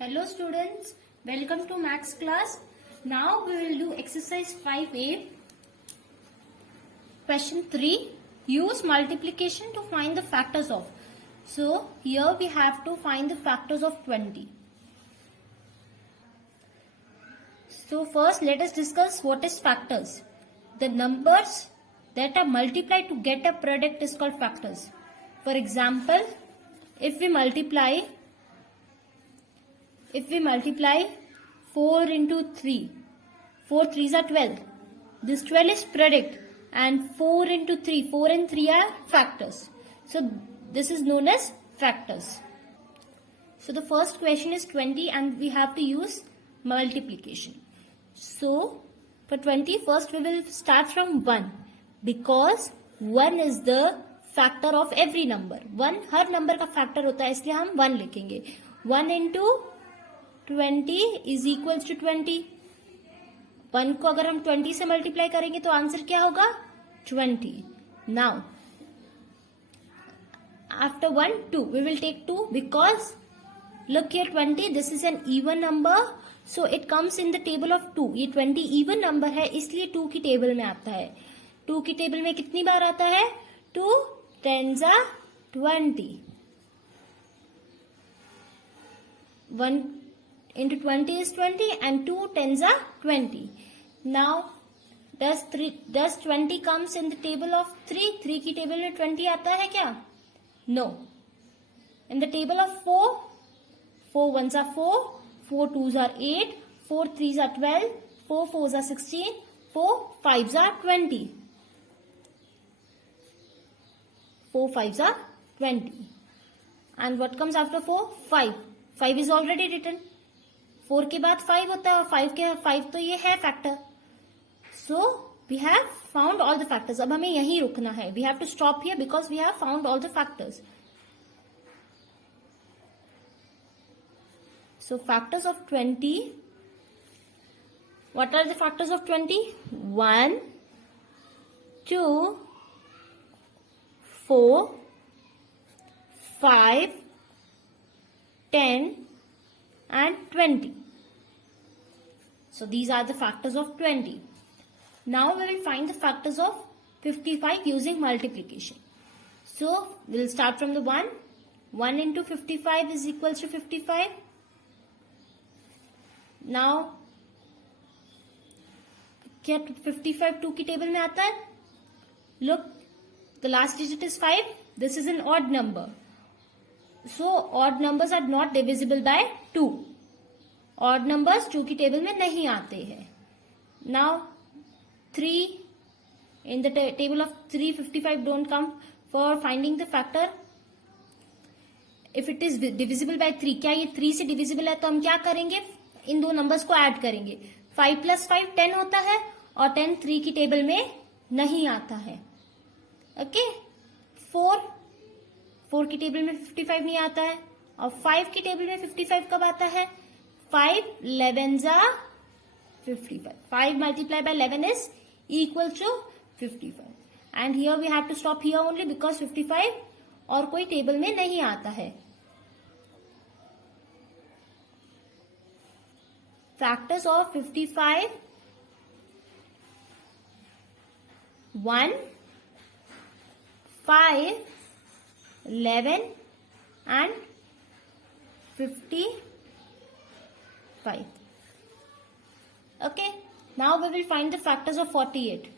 Hello students, welcome to Maths class. Now we will do exercise 5A. Question 3. Use multiplication to find the factors of. So here we have to find the factors of 20. So first let us discuss what is factors. The numbers that are multiplied to get a product is called factors. For example, if we multiply 4 into 3, 4 3s are 12. This 12 is product and 4 into 3, 4 and 3 are factors. So this is known as factors. So the first question is 20 and we have to use multiplication. So for 20 first we will start from 1 because 1 is the factor of every number. 1 her number का factor होता है इसलिए हम 1 लिखेंगे. 1 into 20 is equals to 20. 1 को अगर हम 20 से मल्टीप्लाई करेंगे तो आंसर क्या होगा 20. Now after 1 2 we will take 2 because look here 20 this is an even number so it comes in the table of 2. ये 20 even number है इसलिए 2 की टेबल में आता है. 2 की टेबल में कितनी बार आता है 2 10s are 20. 1 into 20 is 20 and 2 10s are 20. Now does 20 comes in the table of 3? 3 की टेबल में 20 आता है क्या? No. In the table of 4, 4 1s are 4, 4 2s are 8, 4 3s are 12, 4 4s are 16, 4 5s are 20. 4 5s are 20. And what comes after 4? 5. 5 is already written. 4 के बाद 5 होता है और 5 तो ये है factor. So we have found all the factors. अब हमें यहीं रुकना है. We have to stop here because we have found all the factors. So factors of 20. What are the factors of 20? 1, 2, 4, 5, 10 and 20. So these are the factors of 20. Now we will find the factors of 55 using multiplication. So we will start from the 1. 1 into 55 is equals to 55. Now क्या 55 2 की table में आता है? Look, the last digit is 5. This is an odd number. So odd numbers are not divisible by 2. Odd numbers 2 की table में नहीं आते हैं. Now 3 in the table of 3 55 don't come for finding the factor. If it is divisible by 3, क्या ये 3 से divisible है तो हम क्या करेंगे इन दो नंबर्स को ऐड करेंगे. 5 plus 5 10 होता है और 10 3 की टेबल में नहीं आता है. ओके 4 की टेबल में 55 नहीं आता है और 5 की टेबल में 55 कब आता है 5 11s are 55. 5 multiplied by 11 is equal to 55. And here we have to stop here only because 55 और कोई टेबल में नहीं आता है. Factors of 55 1, 5, 11 and 55. Okay, now we will find the factors of 48.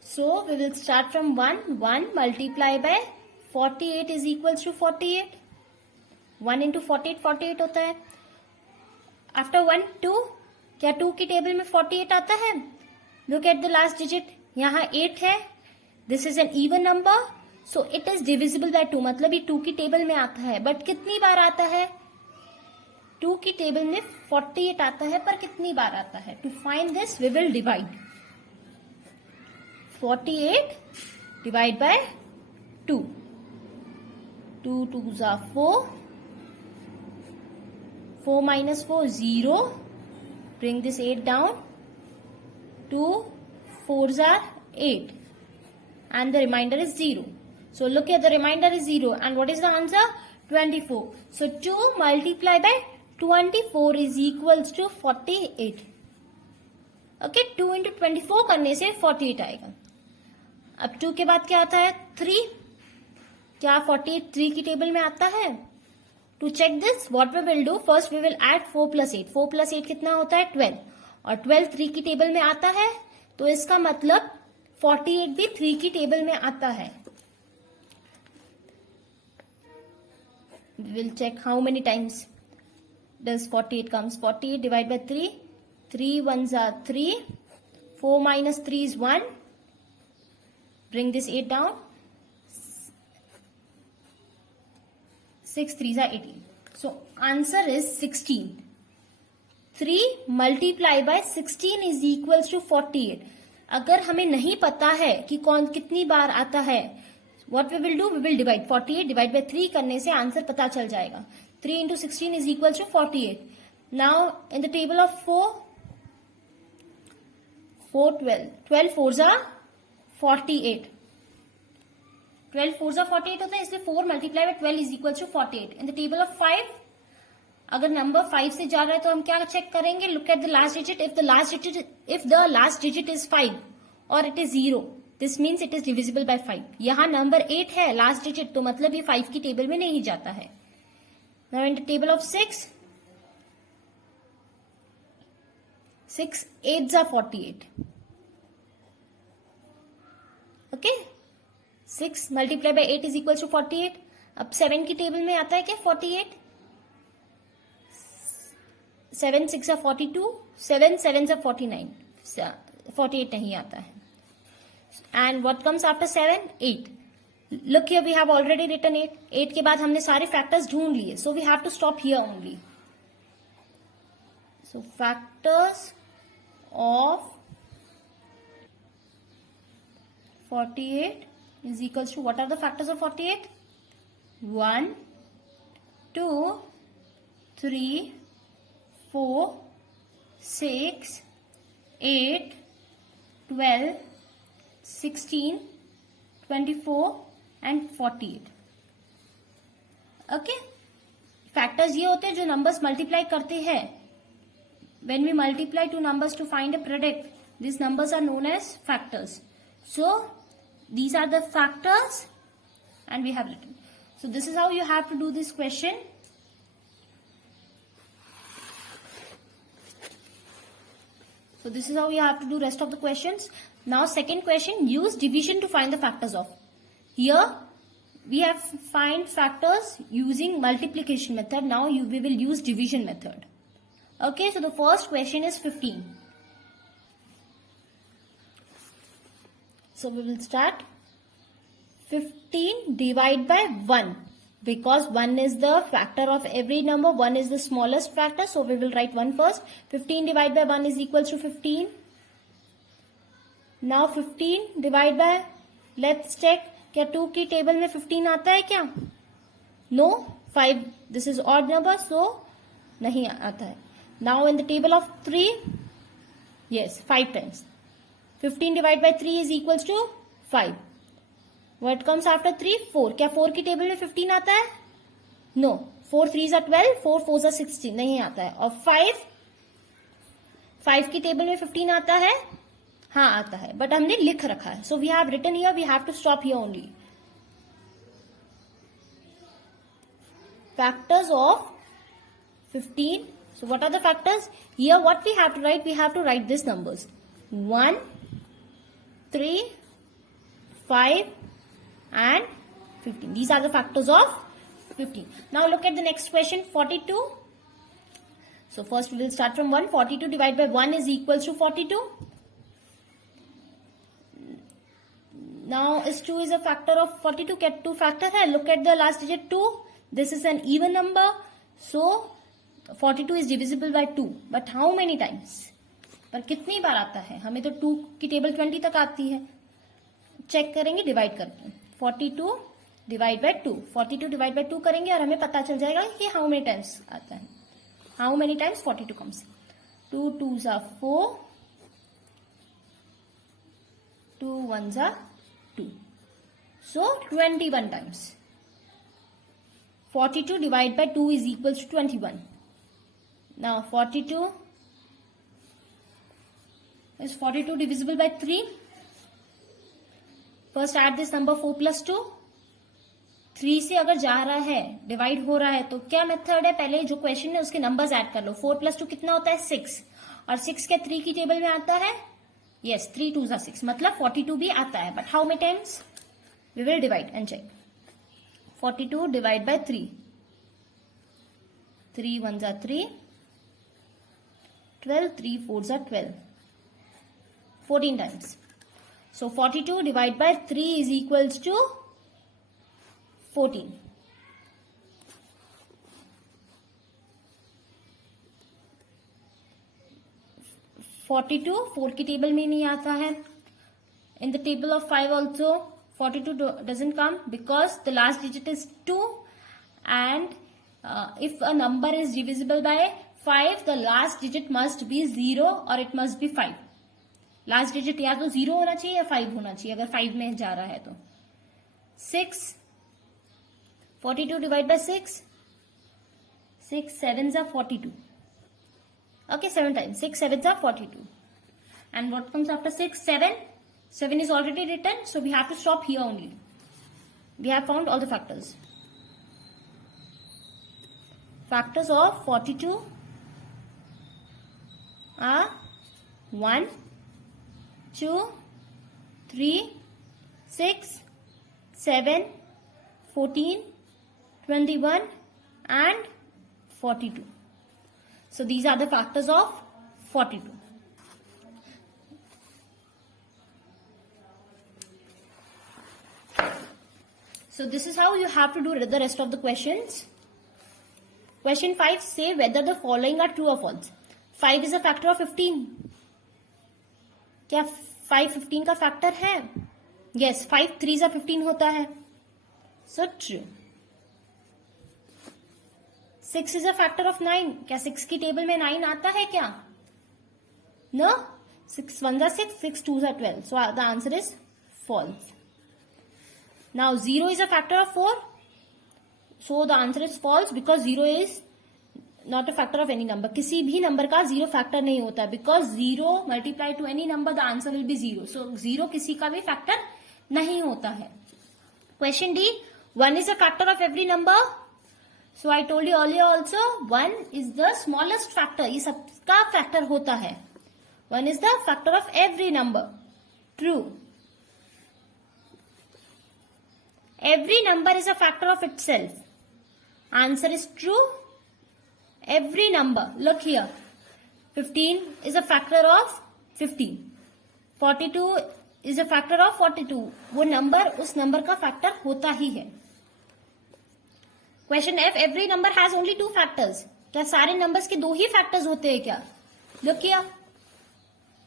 So we will start from 1. 1 multiply by 48 is equals to 48. 1 into 48 48 होता है. After 1 2 क्या 2 की टेबल में 48 आता है? Look at the last digit. यहाँ 8 है. This is an even number. So it is divisible by 2. मतलब ये 2 की टेबल में आता है. But कितनी बार आता है? 2 की टेबल में 48 आता है पर कितनी बार आता है? To find this we will divide. 48 divide by 2. 2 2s are 4. 4 minus 4 0. Bring this 8 down. 2 4s are 8. And the remainder is 0. So look here, the remainder is 0. And what is the answer? 24. So 2 multiplied by 24 is equals to 48. Okay, 2 into 24 करने से 48 आएगा. अब 2 के बाद क्या आता है? 3. क्या 48 3 की टेबल में आता है? To check this what we will do, first we will add 4 plus 8. 4 plus 8 कितना होता है? 12. और 12 3 की टेबल में आता है, तो इसका मतलब 48 भी 3 की टेबल में आता है. We will check how many times does 48 comes. 48 divided by 3. 3 ones are 3. 4 minus 3 is 1. Bring this 8 down. 6 3s are 18. So answer is 16. 3 multiply by 16 is equals to 48. अगर हमें नहीं पता है कि कौन कितनी बार आता है, what we will do, we will divide. 48 divide by 3 करने से आंसर पता चल जाएगा. 3 into 16 is equals to 48. Now in the table of 4, 4 12. 12 4s are 48. 12 4s are 48 होता है, इसलिए 4 multiply by 12 is equals to 48. In the table of 5, अगर number 5 से जा रहा है तो हम क्या चेक करेंगे? Look at the last digit. If the last digit is 5 or it is 0, this means it is divisible by 5. यहाँ नंबर 8 है लास्ट डिजिट, तो मतलब ये 5 की टेबल में नहीं जाता है. Now in the table of 6, 6 8s are 48. Okay, 6 multiply by 8 is equals to 48. अब 7 की टेबल में आता है क्या? 48. 7 6 are 42. 7 7s are 49. 48 नहीं आता है. And what comes after 7? 8. Look here, we have already written 8. 8 के बाद हमने सारे factors ढूंढ लिए. So we have to stop here only. So factors of 48 is equals to, what are the factors of 48? 1, 2, 3, 4, 6, 8, 12, 16, 24 and 48. Okay, factors ये होते हैं जो नंबर्स मल्टीप्लाई करते हैं. When we multiply two numbers to find a product, these numbers are known as factors. So these are the factors and we have written. So this is how you have to do this question. So this is how you have to do rest of the questions. Now second question, use division to find the factors of. Here we have find factors using multiplication method. Now we will use division method. Okay, so the first question is 15. So we will start. 15 divide by 1. Because 1 is the factor of every number, 1 is the smallest factor, so we will write 1 first. 15 divided by 1 is equals to 15. Now 15 divide by, let's check, क्या 2 की table में 15 आता है क्या? No, 5, this is odd number, so नहीं आता है. Now in the table of 3, yes, 5 times. 15 divided by 3 is equals to 5. What comes after 3? 4. क्या 4 की टेबल में 15 आता है? No. 4 3s are 12, 4 4s are 16. नहीं आता है. और 5 की टेबल में 15 आता है? हाँ आता है, बट हमने लिख रखा है. So we have written here, we have to stop here only. Factors of 15. So what are the factors? Here what we have to write? We have to write these numbers. 1, 3, 5 and 15. These are the factors of 15. Now look at the next question, 42. So first we will start from 1. 42 divided by 1 is equals to 42. Now is 2 is a factor of 42. Get 2 factor hai. Look at the last digit 2. This is an even number. So 42 is divisible by 2. But how many times? पर कितनी बार आता है? हमें तो 2 की table 20 तक आती है. चेक करेंगे डिवाइड करके. 42 डिवाइड बाय 2. 42 डिवाइड बाय 2 करेंगे और हमें पता चल जाएगा कि हाउ मेनी टाइम्स आता है. How many times 42 comes. 2 2s are 4. 2 1s are 2. So 21 times. 42 divided by 2 is equals to 21. Now 42 is 42 divisible by 3. First add this number 4 plus 2. 3 से अगर जा रहा है, डिवाइड हो रहा है, तो क्या मेथड है? पहले जो क्वेश्चन है उसके नंबर्स ऐड कर लो. 4 plus 2 कितना होता है? 6. और 6 के 3 की टेबल में आता है? Yes, 3 2s are 6. मतलब 42 भी आता है. But how many times? We will divide and check. 42 divide by 3. 3 1s are 3. 12, 3 4s are 12. 14 times. So 42 divided by 3 is equals to 14. (42) 4 की टेबल में नहीं आता है. In the table of 5 also 42 doesn't come because the last digit is 2, and if a number is divisible by 5, the last digit must be 0 or it must be 5. Last digit या तो 0 होना चाहिए या 5 होना चाहिए अगर 5 में जा रहा है तो. 6 42 divide bye 6. 6 7s are 42. Okay, 7 times. 6 7s are 42. And what comes after 6? 7. 7 is already written, so we have to stop here only. We have found all the factors. Factors of 42 are 1, 2, 3, 6, 7, 14, 21 and 42. So these are the factors of 42. So this is how you have to do the rest of the questions. Question 5, say whether the following are true or false. 5 is a factor of 15. क्या 5 15 का factor है? Yes, 5 3s are 15 होता है. So true. 6 is a factor of 9. क्या 6 की table में 9 आता है क्या? No. 6 1s are 6, 6 2s are 12. So the answer is false. Now 0 is a factor of 4. So the answer is false because 0 is not a factor of any number. किसी भी number का 0 factor नहीं होता because 0 multiply to any number the answer will be 0. So 0 किसी का भी factor नहीं होता है. Question D, 1 is a factor of every number. So I told you earlier also 1 is the smallest factor. ये सबका फैक्टर होता है. 1 is the factor of every number. True. Every number is a factor of itself. Answer is true. Every number. Look here. 15 is a factor of 15. 42 is a factor of 42. वो number उस number का factor होता ही है. Question F, every number has only 2 factors. क्या सारे numbers के 2 ही factors होते हैं क्या? Look here.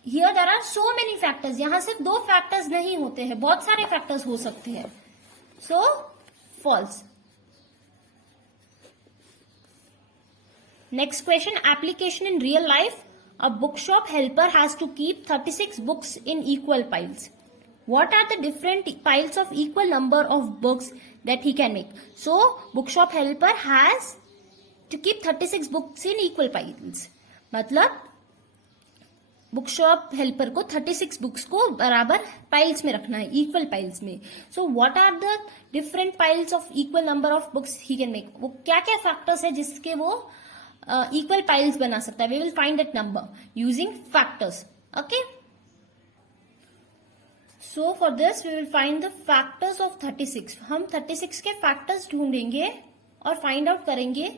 Here there are so many factors. यहाँ सिर्फ 2 फैक्टर्स नहीं होते हैं, बहुत सारे फैक्टर्स हो सकते हैं. So false. Next question, application in real life. A bookshop helper has to keep 36 books in equal piles. What are the different piles of equal number of books that he can make? So, bookshop helper has to keep 36 books in equal piles. मतलब bookshop helper को 36 books को बराबर piles में रखना है, equal piles में. So what are the different piles of equal number of books he can make? वो क्या क्या फैक्टर्स है जिसके वो इक्वल पाइल्स बना सकता है? We will find that number using factors. Okay, so for this we will find the factors of 36. हम 36 के फैक्टर्स ढूंढेंगे और फाइंड आउट करेंगे.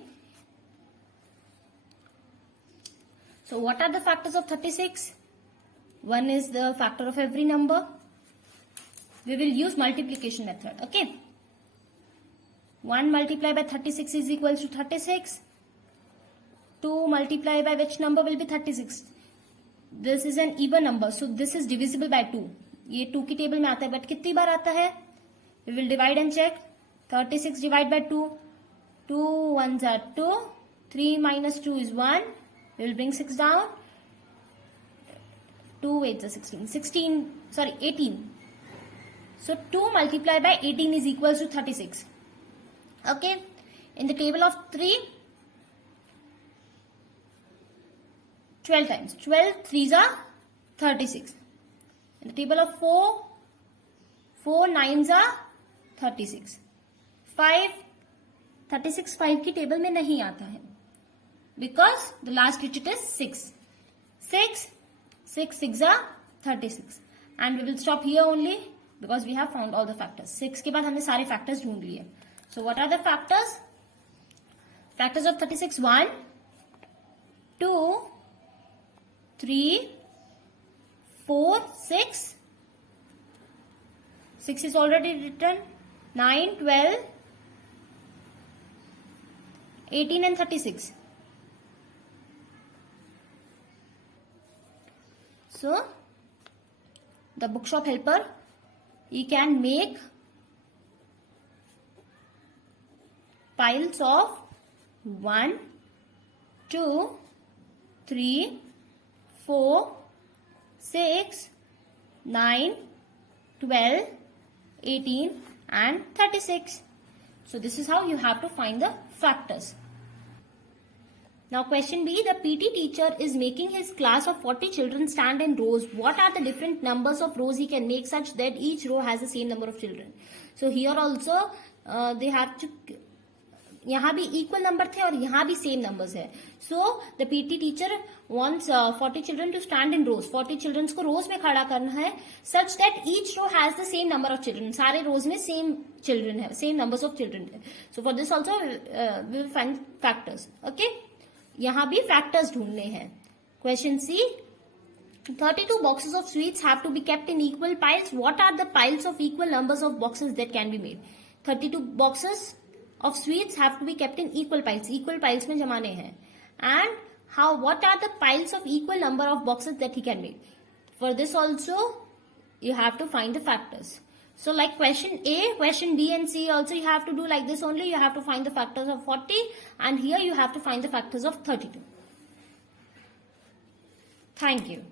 So what are the factors of 36? 1 is the factor of every number. We will use multiplication method. Okay. 1 multiplied by 36 is equals to 36. 2 multiplied by which number will be 36? This is an even number. So this is divisible by 2. ये 2 की table में आता है, but कितनी बार आता है? We will divide and check. 36 divided by 2. 2 1s are 2. 3 minus 2 is 1. We will bring 6 down. 2 8s are 16. 18. So 2 multiplied by 18 is equals to 36. Okay. In the table of 3, 12 times. 12 threes are 36. In the table of 4, 4 nines are 36. 5, 36 5 की table में नहीं आता है because the last digit is 6. 6, 6 6 are 36. And we will stop here only because we have found all the factors. 6 के बाद हमने सारे factors ढूंढ लिए. So what are the factors? Factors of 36: 1, 2, 3, 4, 6. 6 is already written. 9, 12, 18 and 36. So, the bookshop helper, he can make piles of 1, 2, 3, 4, 6, 9, 12, 18 and 36. So this is how you have to find the factors. Now question B, the PT teacher is making his class of 40 children stand in rows. What are the different numbers of rows he can make such that each row has the same number of children? So here also they have to, यहाँ भी equal number थे और यहाँ भी same numbers है. So the PT teacher wants 40 children to stand in rows. 40 children को rows में खड़ा करना है such that each row has the same number of children. सारे rows में same children है, same numbers of children है. So for this also we will find factors. Okay? यहाँ भी factors ढूंढने हैं. Question C. 32 boxes of sweets have to be kept in equal piles. What are the piles of equal numbers of boxes that can be made? 32 boxes of sweets have to be kept in equal piles. Equal piles में जमाने हैं. And what are the piles of equal number of boxes that he can make? For this also, you have to find the factors. So like question A, question B and C also you have to do like this only. You have to find the factors of 40 and here you have to find the factors of 32. Thank you.